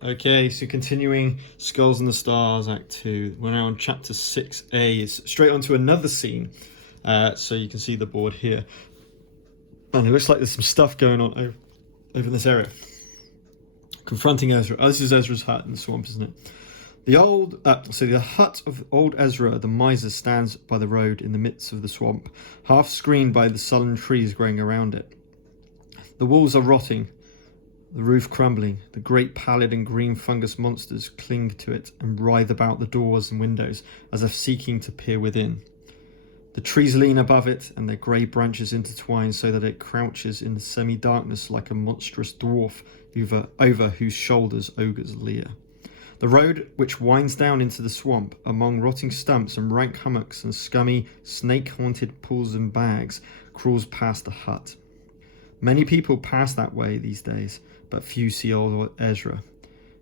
Okay, so continuing Skulls and the Stars, Act 2. We're now on Chapter 6a. It's straight onto another scene. So you can see the board here. And it looks like there's some stuff going on over in this area. Confronting Ezra. Oh, this is Ezra's hut in the swamp, isn't it? The hut of old Ezra, the miser, stands by the road in the midst of the swamp, half screened by the sullen trees growing around it. The walls are rotting, the roof crumbling. The great pallid and green fungus monsters cling to it and writhe about the doors and windows as if seeking to peer within. The trees lean above it, and their grey branches intertwine so that it crouches in the semi-darkness like a monstrous dwarf over whose shoulders ogres leer. The road, which winds down into the swamp, among rotting stumps and rank hummocks and scummy, snake-haunted pools and bags, crawls past the hut. Many people pass that way these days, but few see old Ezra,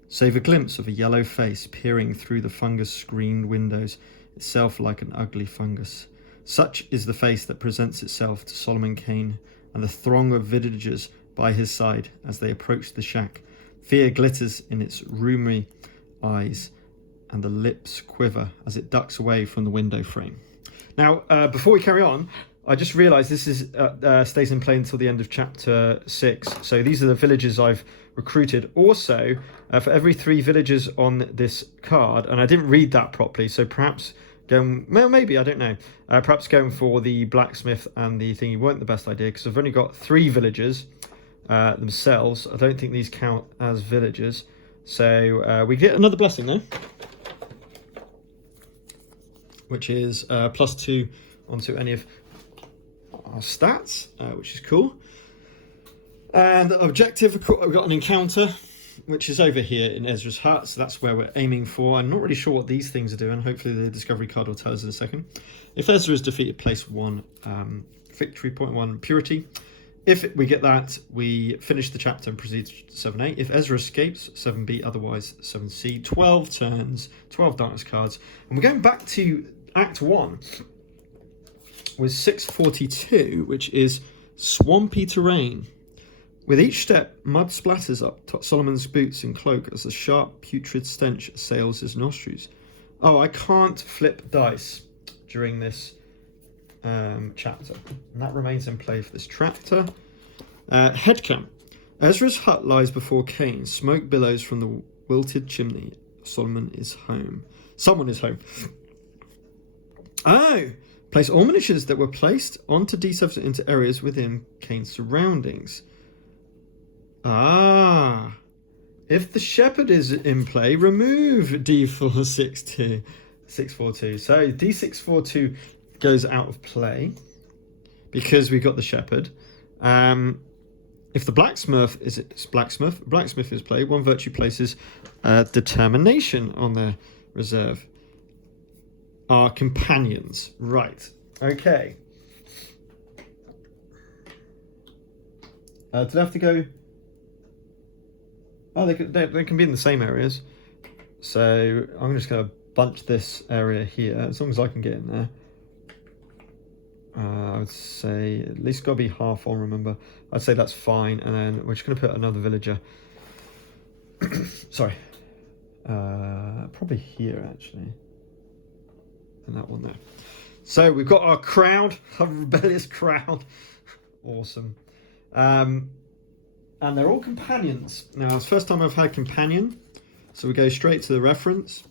save a glimpse of a yellow face peering through the fungus-screened windows, itself like an ugly fungus. Such is the face that presents itself to Solomon Kane and the throng of villagers by his side as they approach the shack. Fear glitters in its rheumy eyes, and the lips quiver as it ducks away from the window frame. Now, before we carry on, I just realised this is stays in play until the end of chapter 6. So these are the villagers I've recruited. Also, for every 3 villagers on this card, and I didn't read that properly, so perhaps maybe, I don't know. Perhaps going for the blacksmith and the thingy weren't the best idea, because I've only got 3 villagers themselves. I don't think these count as villagers. So we get another blessing though, which is +2 onto any of our stats, which is cool. And the objective, we've got an encounter, which is over here in Ezra's hut, so that's where we're aiming for. I'm not really sure what these things are doing. Hopefully the discovery card will tell us in a second. If Ezra is defeated, place 1 victory point, 1 purity. If we get that, we finish the chapter and proceed to 7a. If Ezra escapes, 7b, otherwise 7c. 12 turns, 12 darkness cards. And we're going back to Act 1 with 642, which is swampy terrain. With each step, mud splatters up Solomon's boots and cloak as the sharp, putrid stench assails his nostrils. Oh, I can't flip dice during this chapter. And that remains in play for this chapter. Headcount. Ezra's hut lies before Kane. Smoke billows from the wilted chimney. Someone is home. Oh! Place all munitions that were placed onto D7 into areas within Kane's surroundings. Ah, if the shepherd is in play, remove D462, 642. So D642 goes out of play because we got the shepherd. If the blacksmith is play, 1 virtue places determination on their reserve. Our companions, right? Okay. Did I have to go? Oh, they can be in the same areas. So I'm just going to bunch this area here, as long as I can get in there. I would say at least got to be half on, remember. I'd say that's fine. And then we're just going to put another villager. Sorry. Probably here, actually. And that one there. So we've got our crowd, our rebellious crowd. Awesome. And they're all companions. Now, it's the first time I've had companion, so we go straight to the reference.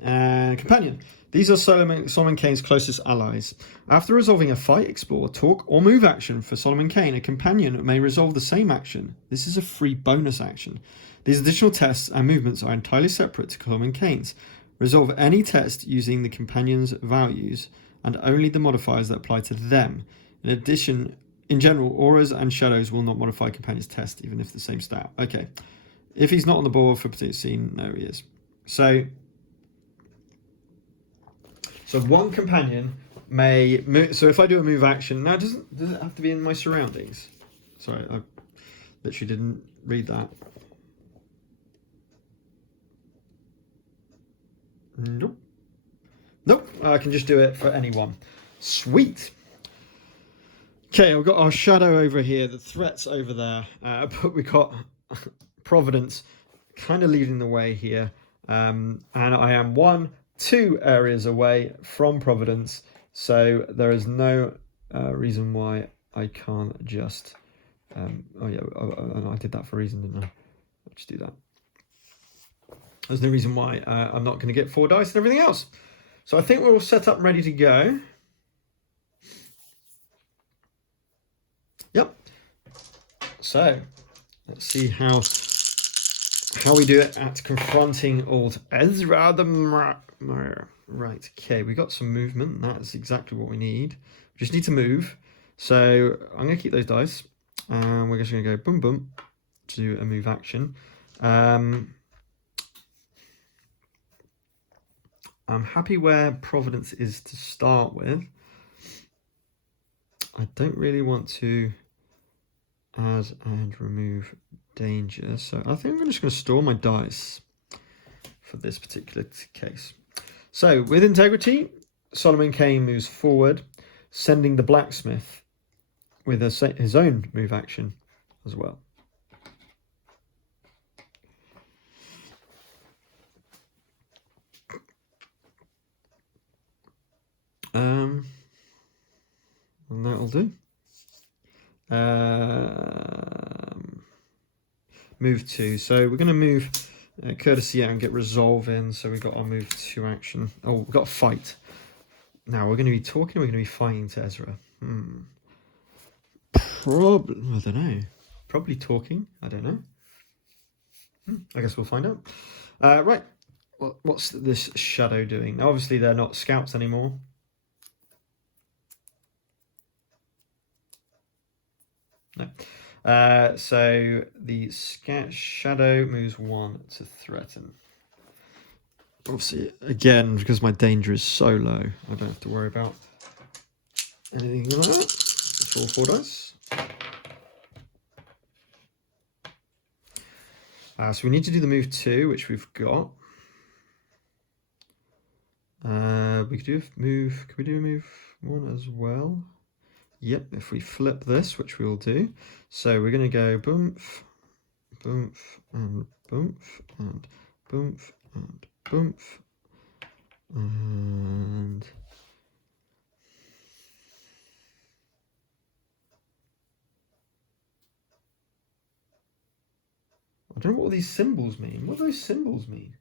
Companion. These are Solomon Kane's closest allies. After resolving a fight, explore, talk, or move action for Solomon Kane, a companion may resolve the same action. This is a free bonus action. These additional tests and movements are entirely separate to Solomon Kane's. Resolve any test using the companion's values and only the modifiers that apply to them. In addition, in general, auras and shadows will not modify companion's test, even if the same stat. Okay. If he's not on the board for a particular scene, no, he is. So 1 companion may move. So if I do a move action, now does it have to be in my surroundings? Sorry, I literally didn't read that. Nope. I can just do it for anyone. Sweet. Okay, we've got our shadow over here. The threat's over there. But we got Providence kind of leading the way here. And I am 2 areas away from Providence, so there is no reason why I can't just... oh yeah, I did that for a reason, didn't I? I'll just do that. There's no reason why I'm not going to get 4 dice and everything else. So I think we're all set up, ready to go. Yep. So let's see how we do it at confronting old Ezra the Right, okay, we got some movement. That's exactly what we need. We just need to move. So I'm going to keep those dice. And we're just going to go boom, boom to do a move action. I'm happy where Providence is to start with. I don't really want to add and remove danger, so I think I'm just going to store my dice for this particular case. So with integrity, Solomon Kane moves forward, sending the blacksmith with his own move action as well. And that'll do. Move 2. So we're going to move courtesy out and get resolve in. So we've got our move 2 action. Oh, we've got a fight. Now we're going to be talking. We're going to be fighting to Ezra. Probably, I don't know. Probably talking. I don't know. I guess we'll find out. Right. What's this shadow doing? Now, obviously, they're not scouts anymore. No. So the shadow moves 1 to threaten. Obviously, again, because my danger is so low, I don't have to worry about anything like that. It's all 4 dice. So we need to do the move 2, which we've got. We could do a move. Can we do a move 1 as well? Yep, if we flip this, which we'll do. So we're going to go boomf, boomf, and boomf, and boomf, and boomf. And I don't know what these symbols mean. What do those symbols mean?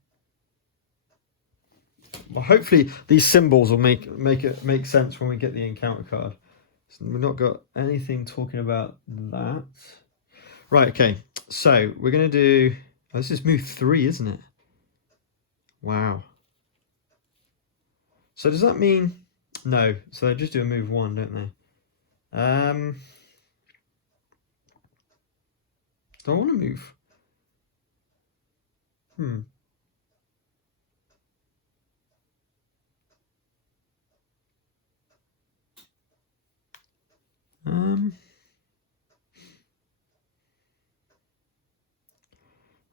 Well, hopefully these symbols will make it make sense when we get the encounter card. So we've not got anything talking about that. Right, okay. So we're going to do... Oh, this is move 3, isn't it? Wow. So does that mean... No. So they just do a move 1, don't they? Do I want to move?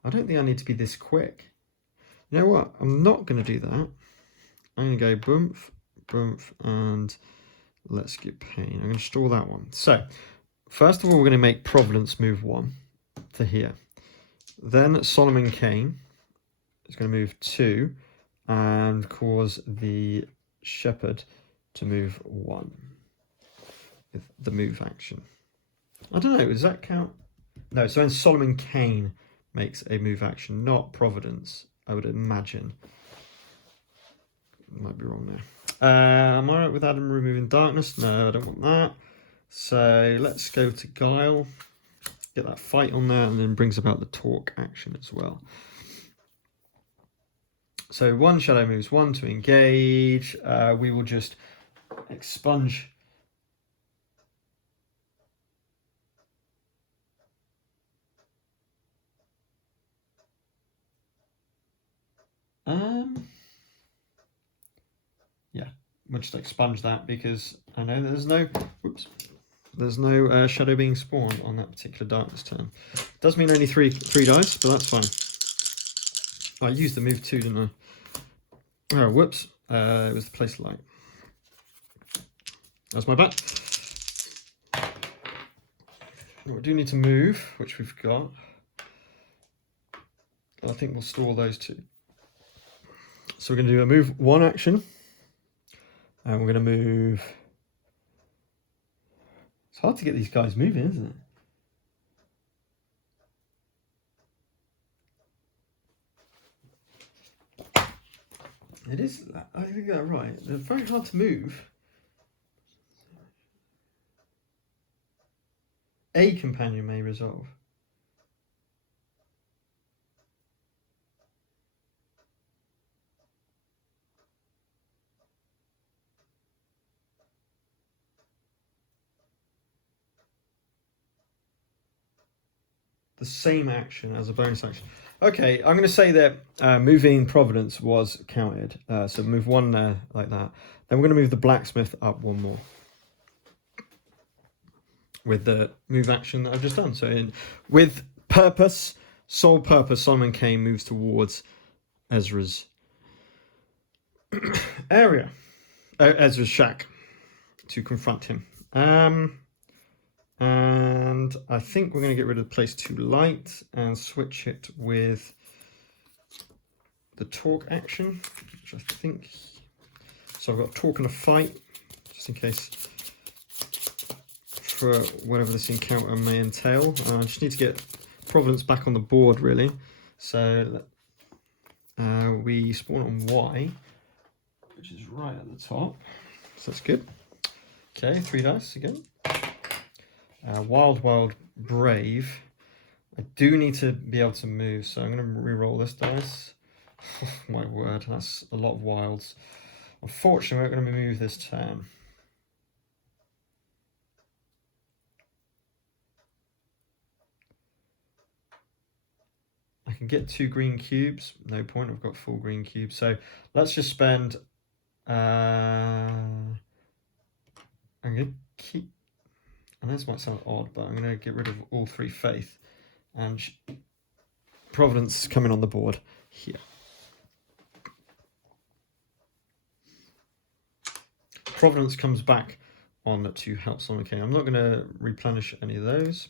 I don't think I need to be this quick. You know what? I'm not going to do that. I'm going to go boomf, boomf, and let's get pain. I'm going to store that one. So, first of all, we're going to make Providence move 1 to here. Then Solomon Kane is going to move 2 and cause the shepherd to move 1 with the move action. I don't know, does that count? No, so then Solomon Kane makes a move action, not Providence, I would imagine. Might be wrong there. Am I right with Adam removing darkness? No, I don't want that. So let's go to Guile, get that fight on there, and then brings about the talk action as well. So 1 shadow moves 1 to engage. We will just expunge. Yeah, we'll just expunge that because I know there's no shadow being spawned on that particular darkness turn. Does mean only three dice, but that's fine. I used the move 2, didn't I? Oh, whoops. It was the place light. That's my bad. We do need to move, which we've got. I think we'll store those two. So we're going to do a move 1 action. And we're going to move... It's hard to get these guys moving, isn't it? It is, I think that's right. They're very hard to move. A companion may resolve. The same action as a bonus action. Okay, I'm going to say that moving Providence was counted. So move 1 there like that. Then we're going to move the blacksmith up 1 more. With the move action that I've just done. So with purpose, sole purpose, Solomon Kane moves towards Ezra's area. Ezra's shack to confront him. And I think we're going to get rid of the place too light and switch it with the talk action, which I think... So I've got talk and a fight, just in case for whatever this encounter may entail. I just need to get Providence back on the board, really. So we spawn on Y, which is right at the top. So that's good. Okay, 3 dice again. Wild Brave. I do need to be able to move, so I'm going to re-roll this dice. Oh, my word, that's a lot of wilds. Unfortunately, we're not going to move this turn. I can get 2 green cubes. No point, I've got 4 green cubes. So let's just spend... I'm going to keep... And this might sound odd, but I'm going to get rid of all 3 faith. And Providence coming on the board here. Providence comes back on to help Solomon Kane. I'm not going to replenish any of those.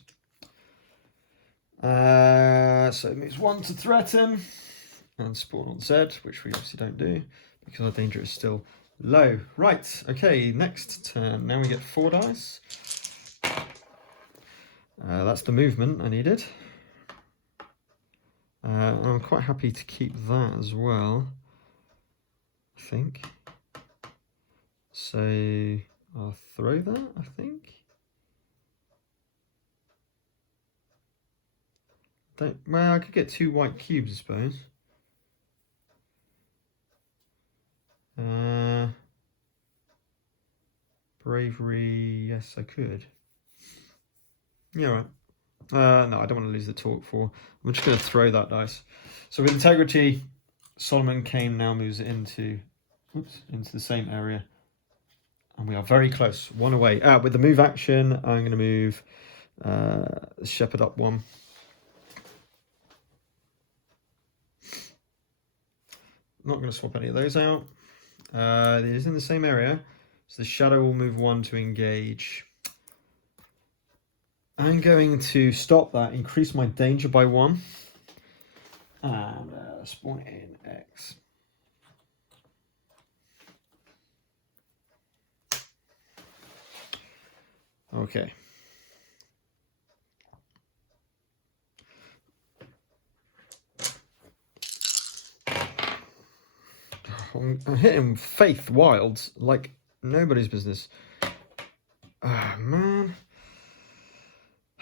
So it moves 1 to threaten. And spawn on Z, which we obviously don't do, because our danger is still low. Right, okay, next turn. Now we get 4 dice. That's the movement I needed. I'm quite happy to keep that as well, I think. So I'll throw that, I think. Well, I could get 2 white cubes, I suppose. Bravery, yes, I could. Yeah, right. No, I don't want to lose the talk for. I'm just going to throw that dice. So with integrity, Solomon Kane now moves into the same area. And we are very close, 1 away. With the move action, I'm going to move the shepherd up 1. Not going to swap any of those out. It is in the same area. So the shadow will move 1 to engage. I'm going to stop that, increase my danger by 1. And spawn in X. Okay. I'm hitting Faith Wilds like nobody's business. Ah, man.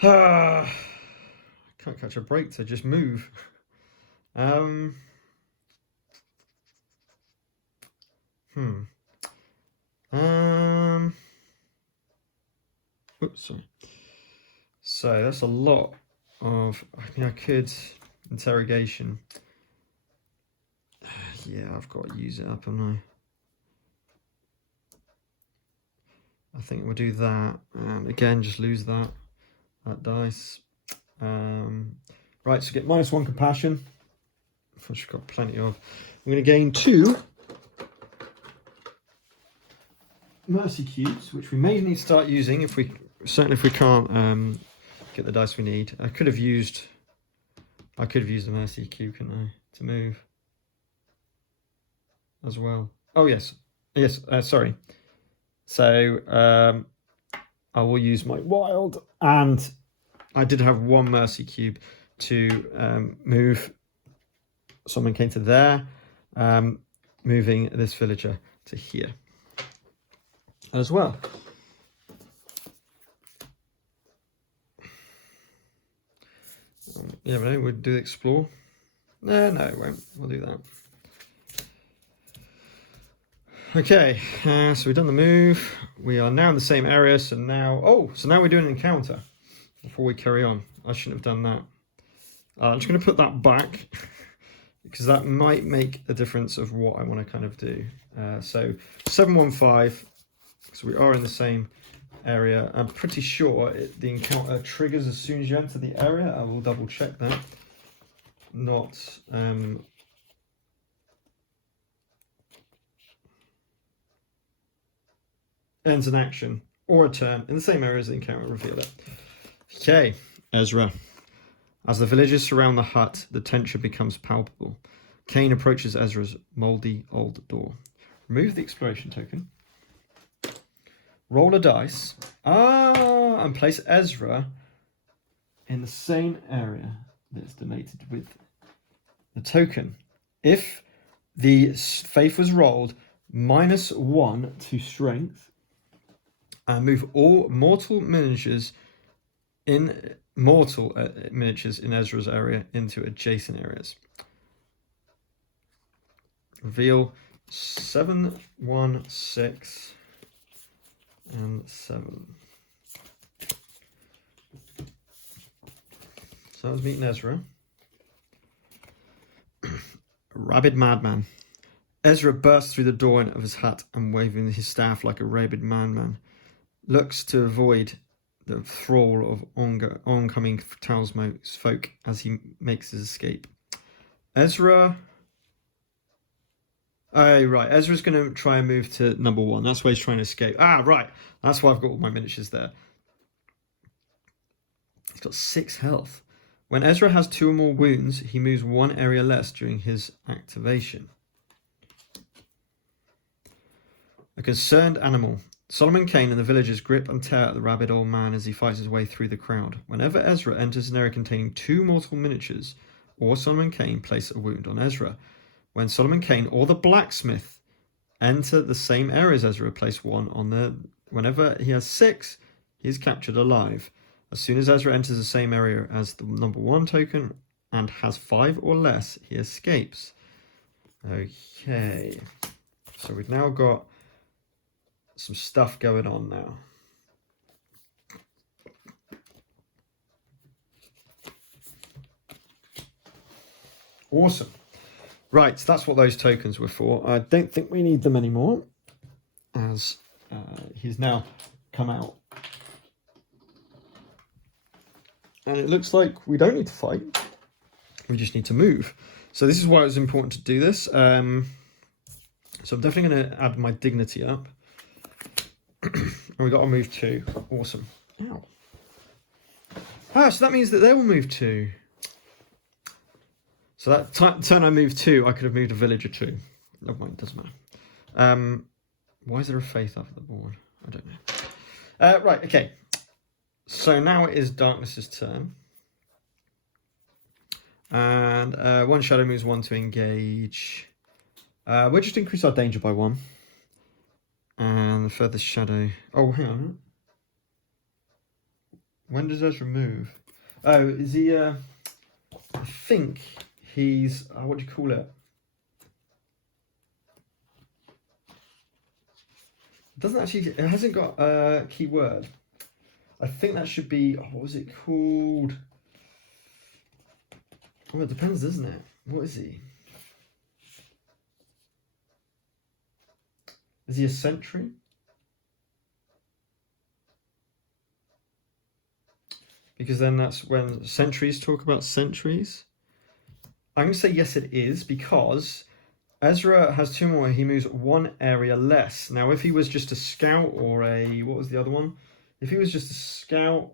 Can't catch a break to just move. Oops, sorry. So that's a lot of... I mean, I could... Interrogation. Yeah, I've got to use it up, haven't I think we'll do that. And again, just lose that dice. Right, so get -1 compassion, which we've got plenty of. I'm going to gain 2 mercy cubes, which we may need to start using if we can't get the dice we need. I could have used I could have used a mercy cube, couldn't I, to move as well. Oh, yes. Yes, sorry. So I will use my wild, and I did have one mercy cube to move Solomon Kane to there, moving this villager to here as well. Yeah, but no, we'll do explore. No, it won't. We'll do that. Okay, so we've done the move. We are now in the same area, so now we're doing an encounter before we carry on. I shouldn't have done that. I'm just going to put that back because that might make a difference of what I want to kind of do. So 715, so we are in the same area. I'm pretty sure the encounter triggers as soon as you enter the area. I will double check that. Not ends an action or a turn in the same area as the encounter. Reveal it. Okay, Ezra. As the villagers surround the hut, the tension becomes palpable. Kane approaches Ezra's mouldy old door. Remove the exploration token. Roll a dice. And place Ezra in the same area that's donated with the token. If the faith was rolled, -1 to strength, and move all mortal miniatures in Ezra's area into adjacent areas. Reveal 7, 1, 6, and 7. So I was meeting Ezra. Rabid madman. Ezra bursts through the door of his hut and waving his staff like a rabid madman. Looks to avoid the thrall of oncoming townsfolk as he makes his escape. Ezra... Oh, right. Ezra's going to try and move to number 1. That's why he's trying to escape. Ah, right. That's why I've got all my miniatures there. He's got 6 health. When Ezra has 2 or more wounds, he moves 1 area less during his activation. A concerned animal. Solomon Kane and the villagers grip and tear at the rabid old man as he fights his way through the crowd. Whenever Ezra enters an area containing 2 mortal miniatures, or Solomon Kane place a wound on Ezra. When Solomon Kane or the blacksmith enter the same area as Ezra, place 1 on the... Whenever he has 6, he is captured alive. As soon as Ezra enters the same area as the number 1 token and has 5 or less, he escapes. Okay. So we've now got some stuff going on now. Awesome. Right, so that's what those tokens were for. I don't think we need them anymore, as he's now come out. And it looks like we don't need to fight. We just need to move. So this is why it was important to do this. So I'm definitely going to add my dignity up. And we got to move 2. Awesome. Ow. Ah, so that means that they will move 2. So that turn I moved 2, I could have moved a villager 2. Never mind, doesn't matter. Why is there a faith after the board? I don't know. Right, okay. So now it is Darkness's turn. And 1 shadow moves 1 to engage. We'll just increase our danger by 1. And the furthest shadow... Oh, hang on. When does Ezra move? Oh, is he... I think he's... what do you call it? It doesn't actually... It hasn't got a keyword. I think that should be... what was it called? Oh, it depends, doesn't it? What is he? Is he a sentry? Because then that's when sentries talk about sentries. I'm going to say yes it is, because Ezra has 2 more. He moves 1 area less. Now, if he was just a scout or a... What was the other one? If he was just a scout...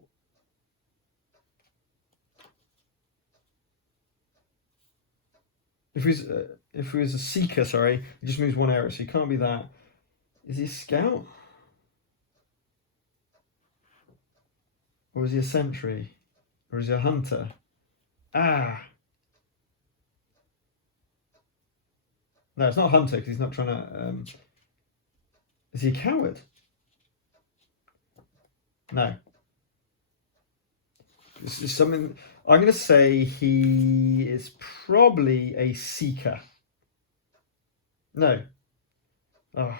If he was a seeker, sorry, he just moves one area, so he can't be that. Is he a scout? Or is he a sentry? Or is he a hunter? Ah! No, it's not a hunter because he's not trying to. Is he a coward? No. This is something. I'm going to say he is probably a seeker. No. Oh.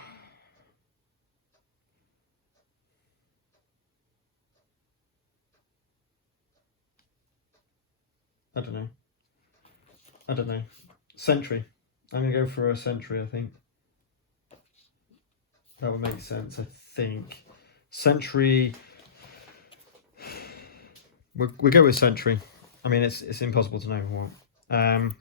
I don't know. Sentry. I'm going to go for a sentry, I think. That would make sense, I think. Sentry. We'll go with sentry. I mean, it's impossible to know what.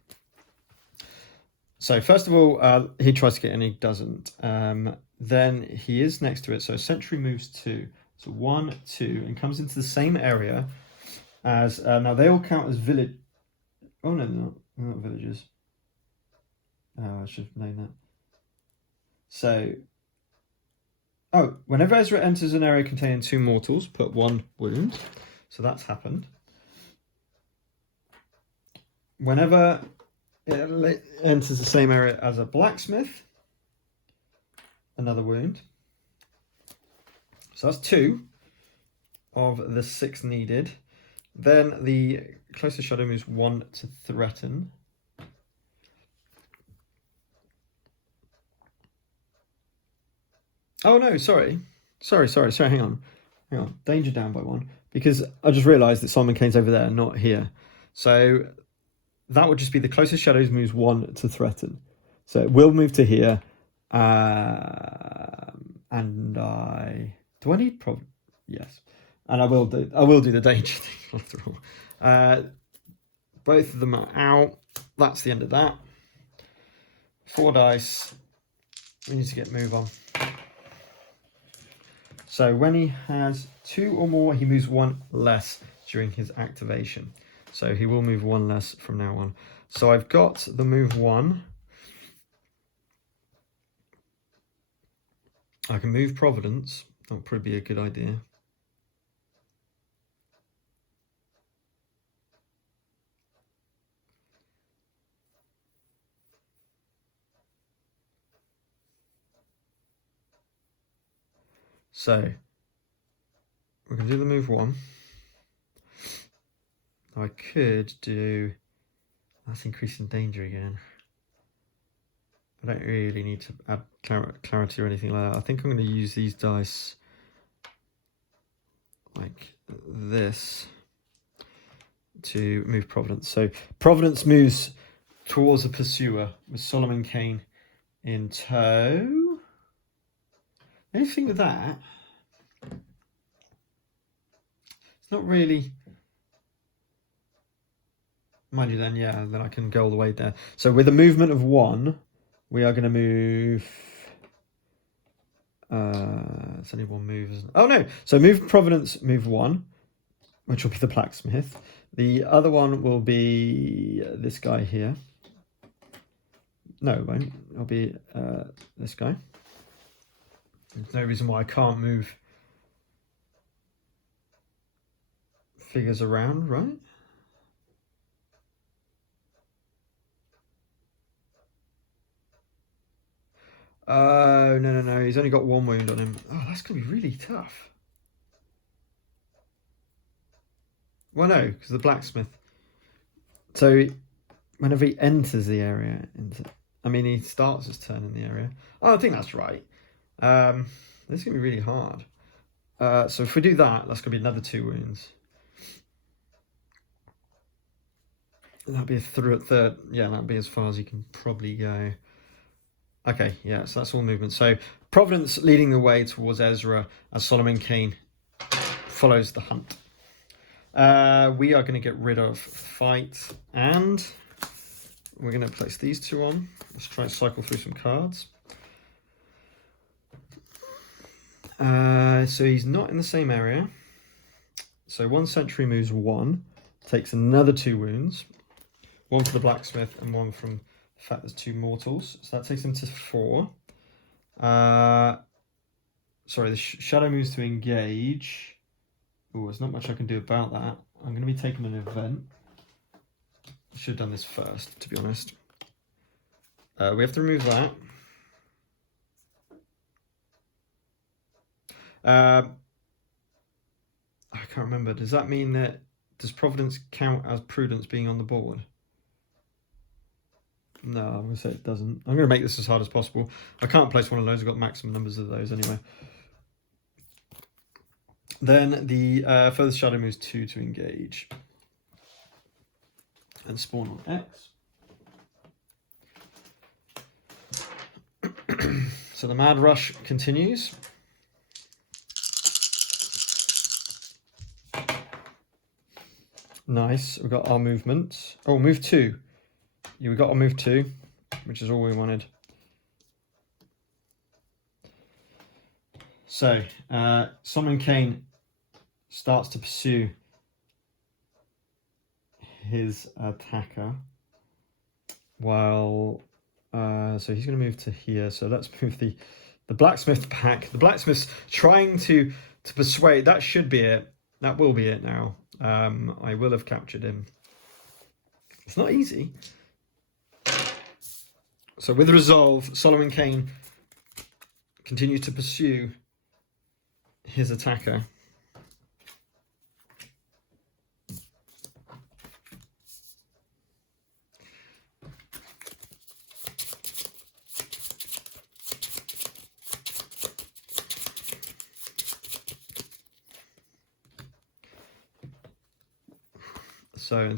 So first of all, he tries to get in, he doesn't. Then he is next to it. So sentry moves 2. So 1, 2, and comes into the same area as... now, they all count as village... Oh, no, they're not villages. Oh, I should have known that. So... Oh, whenever Ezra enters an area containing 2 mortals, put 1 wound. So that's happened. Whenever it enters the same area as a blacksmith, another wound. So that's 2 of the 6 needed. Then the closest shadow moves 1 to threaten. Oh no, sorry, hang on. Danger down by 1. Because I just realised that Solomon Kane's over there, not here. So that would just be the closest shadows moves 1 to threaten. So it will move to here. And do I need yes. And I will do the danger thing after all. Both of them are out. That's the end of that. 4 dice. We need to get move on. So when he has 2 or more, he moves 1 less during his activation. So he will move 1 less from now on. So I've got the move 1. I can move Providence. That would probably be a good idea. So we're going to do the move 1. I could do... That's increasing danger again. I don't really need to add clarity or anything like that. I think I'm going to use these dice like this to move Providence. So Providence moves towards the pursuer with Solomon Kane in tow. Anything with that? It's not really... Mind you, then I can go all the way there. So with a movement of 1, we are going to move... it's only 1 move, isn't it? Oh, no! So move Providence, move 1, which will be the blacksmith. The other one will be this guy here. No, it won't. It'll be this guy. There's no reason why I can't move figures around, right? Oh, no. He's only got 1 wound on him. Oh, that's going to be really tough. Well, no, because the blacksmith. So, whenever he enters the area, he starts his turn in the area. Oh, I think that's right. This is going to be really hard. So if we do that, that's going to be another 2 wounds. That'll be a third. Yeah, that'll be as far as you can probably go. Okay, yeah, so that's all movement. So Providence leading the way towards Ezra as Solomon Kane follows the hunt. We are going to get rid of fight, and we're going to place these 2 on. Let's try and cycle through some cards. So he's not in the same area. So 1 sentry moves 1, takes another 2 wounds. 1 for the blacksmith and 1 from The fact there's 2 mortals, so that takes him to 4. Sorry, the shadow moves to engage. Oh, there's not much I can do about that. I'm going to be taking an event. I should have done this first, to be honest. We have to remove that. I can't remember. Does that mean that, does Providence count as Prudence being on the board? No, I'm going to say it doesn't. I'm going to make this as hard as possible. I can't place one of those. I've got maximum numbers of those anyway. Then the furthest shadow moves 2 to engage. And spawn on X. So the Mad Rush continues. Nice. We've got our movement. Oh, move 2. Yeah, we got our move 2, which is all we wanted. So, Solomon Kane starts to pursue his attacker. While, so he's going to move to here. So let's move the blacksmith back. The blacksmith's trying to persuade. That should be it. That will be it now. I will have captured him. It's not easy. So with resolve, Solomon Kane continues to pursue his attacker.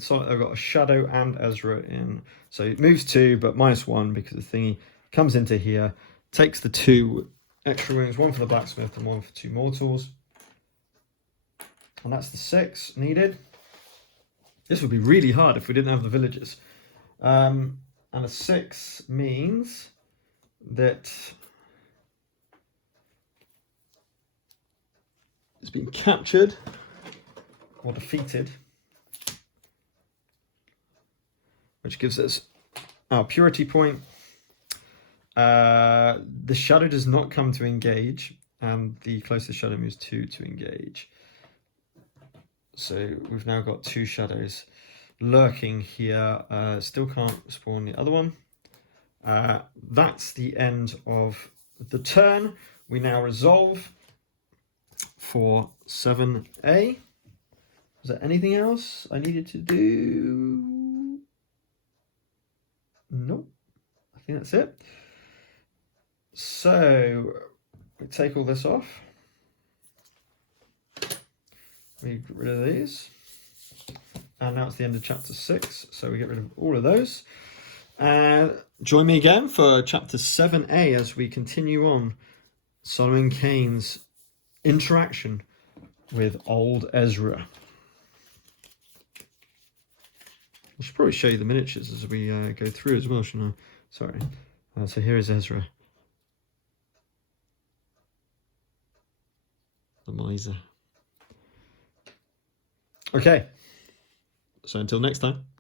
So I've got a Shadow and Ezra in. So it moves 2, but -1 because the thingy comes into here, takes the 2 extra wounds, 1 for the blacksmith and 1 for 2 mortals. And that's the 6 needed. This would be really hard if we didn't have the villagers. And a 6 means that it's been captured or defeated, which gives us our purity point. The shadow does not come to engage, and the closest shadow moves 2 to engage. So we've now got 2 shadows lurking here. Still can't spawn the other one. That's the end of the turn. We now resolve for 7A. Was there anything else I needed to do? Nope. I think that's it. So we take all this off. We get rid of these. And now it's the end of chapter 6. So we get rid of all of those. Join me again for chapter 7A as we continue on Solomon Kane's interaction with old Ezra. I should probably show you the miniatures as we go through as well, shouldn't I? Sorry. So here is Ezra. The miser. Okay. So until next time.